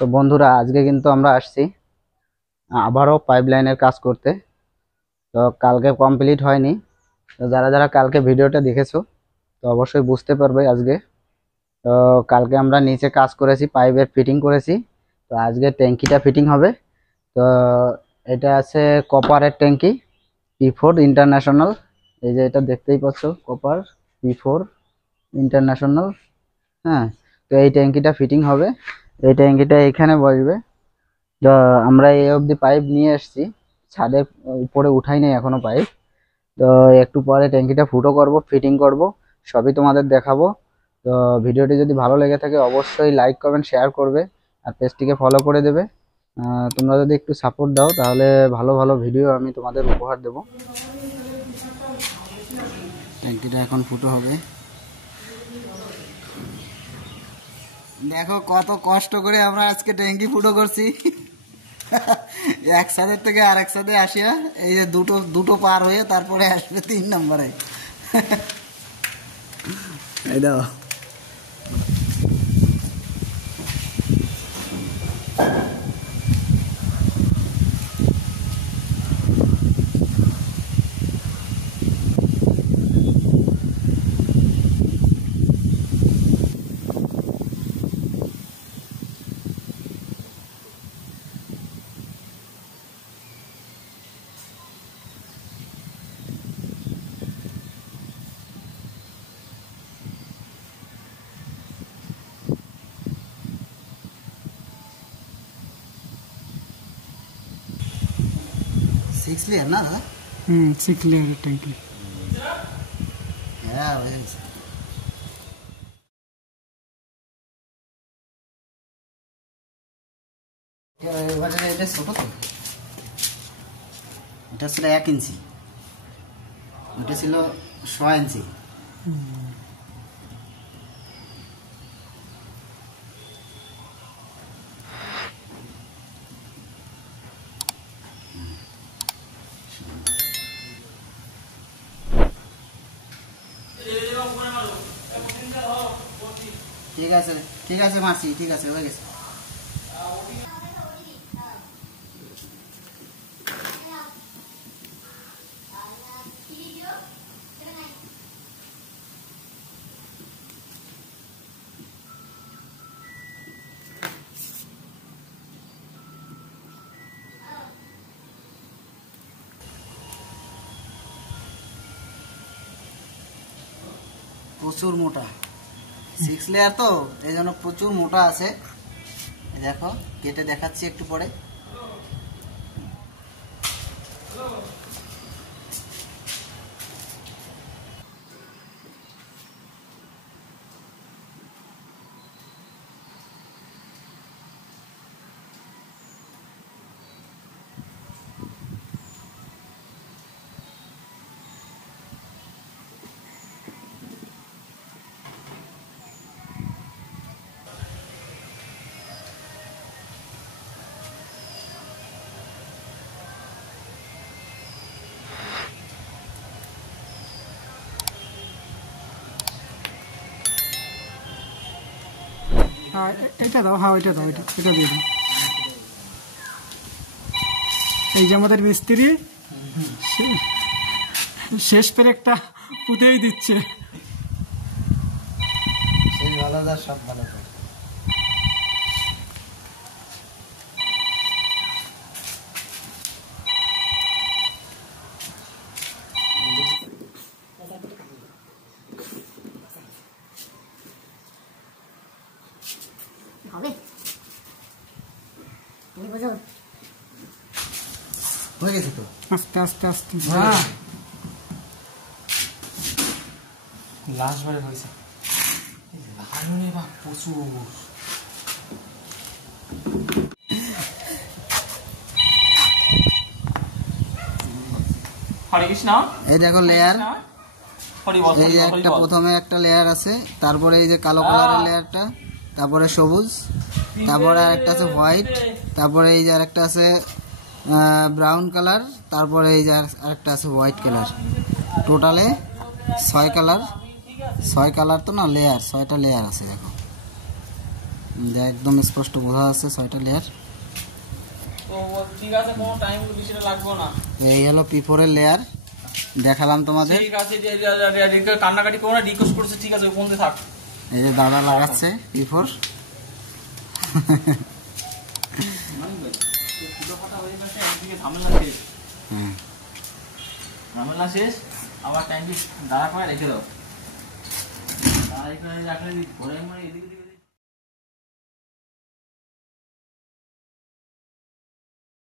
তো বন্ধুরা, আজকে কিন্তু আমরা আসছি আবারও পাইপলাইনের কাজ করতে। তো কালকে কমপ্লিট হয়নি। তো যারা যারা কালকে ভিডিওটা দেখেছো তো অবশ্যই বুঝতে পারবে আজকে। তো কালকে আমরা নিচে কাজ করেছি, পাইপের ফিটিং করেছি। তো আজকে ট্যাঙ্কিটা ফিটিং হবে। তো এটা আছে কপারের ট্যাঙ্কি, P4 ইন্টারন্যাশনাল। এই যে এটা দেখতেই পাচ্ছ, কপার P4 ইন্টারন্যাশনাল। হ্যাঁ, তো এই ট্যাঙ্কিটা ফিটিং হবে। এই ট্যাঙ্কিটা এখানে বসবে। তো আমরা এই অবধি পাইপ নিয়ে এসেছি, ছাদের উপরে উঠাই নাই এখনো পাইপ। তো একটু পরে ট্যাঙ্কিটা ফুটো করব, ফিটিং করব, সবই তোমাদের দেখাবো। তো ভিডিওটি যদি ভালো লেগে থাকে অবশ্যই লাইক কমেন্ট শেয়ার করবে, আর পেজটিকে ফলো করে দেবে। তোমরা যদি একটু সাপোর্ট দাও তাহলে ভালো ভালো ভিডিও আমি তোমাদের উপহার দেব। ট্যাঙ্কিটা এখন ফুটো হবে। দেখো কত কষ্ট করে আমরা আজকে ট্যাঙ্কি ফুটো করছি। এক সাদের থেকে আরেক সাদে আসিয়া এই যে দুটো দুটো পার হয়ে তারপরে আসবে 3 নম্বরে। এই দাও, সিক্স লেয়ার না দাদা? 6 লেয়ারের ট্যাঙ্কি। হ্যাঁ, হয়ে গেছে। এবারে এটা ছোট তো, এটা ছিল 1 ইঞ্চি, ওটা ছিল 6 ইঞ্চি। ঠিক আছে, ঠিক আছে মাসি, ঠিক আছে, হয়ে গেছে। প্রচুর মোটা 6 লেয়ার তো, এই জন্য প্রচুর মোটা আছে। দেখো কেটে দেখাচ্ছি একটু পরে। এটা দাও, হ্যাঁ ওইটা দাও, এটা দিয়ে দাও। এই যে আমাদের মিস্ত্রি শেষ পেরেকটা পুঁতেই দিচ্ছে। সেই ভালো, সব ভালো। হয়ে গেছে তো, আস্তে আস্তে আস্তে। লাস্ট বারে হয়েছে প্রচুর। হরে কৃষ্ণ। এই দেখো লেয়ার, এই যে একটা প্রথমে একটা লেয়ার আছে, তারপরে এই যে কালো কালারের লেয়ারটা, তারপরে সবুজ, তারপরে একটা আছে হোয়াইট, তারপরে এই যে আরেকটা আছে ব্রাউন কালার, তারপরে এই যে আরেকটা আছে হোয়াইট কালার। টোটালে 6 কালার, 6 কালার তো না লেয়ার, 6টা লেয়ার আছে। দেখো একদম স্পষ্ট বোঝা যাচ্ছে 6টা লেয়ার। তো ঠিক আছে, কোনো টাইম বেশি লাগবে না। এই হলো P4 এর লেয়ার, দেখালাম তোমাদের। ঠিক আছে, কান্নাকাটি করো না, রিকোয়েস্ট করছে, ঠিক আছে ওখান থেকে থাক। এই যে দাদা লাগাচ্ছে P4। ঝামেলা শেষ, আবার ট্যাঙ্কি দাঁড়া করে রেখে দাও। রাখলে ঘরে এদিকে